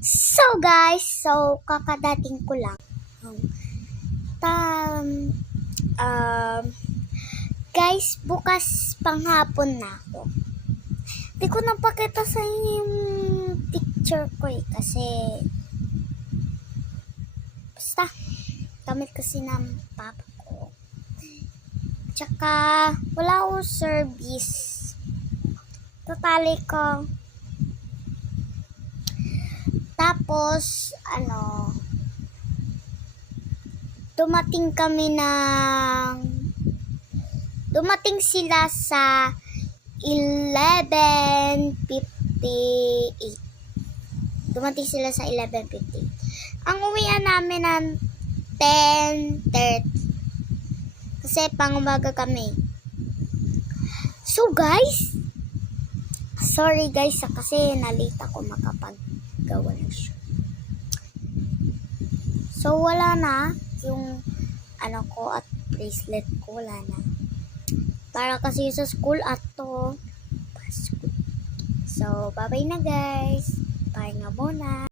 So guys, kakadating ko lang. Guys, bukas panghapon na ako. Di ko napakita sa inyo yung picture ko kasi basta gamit kasi ng papa ko. Tsaka wala akong service. Totally ko. Tapos, dumating sila sa 11:58. Dumating sila sa 11:58. Ang uwian namin ng 10:30. Kasi pang-umaga kami. So guys, sorry guys kasi nalita ko makapaggawa ng show. So wala na yung ko at bracelet ko, wala na. Para kasi sa school at to. So bye bye na guys. Bye nga muna.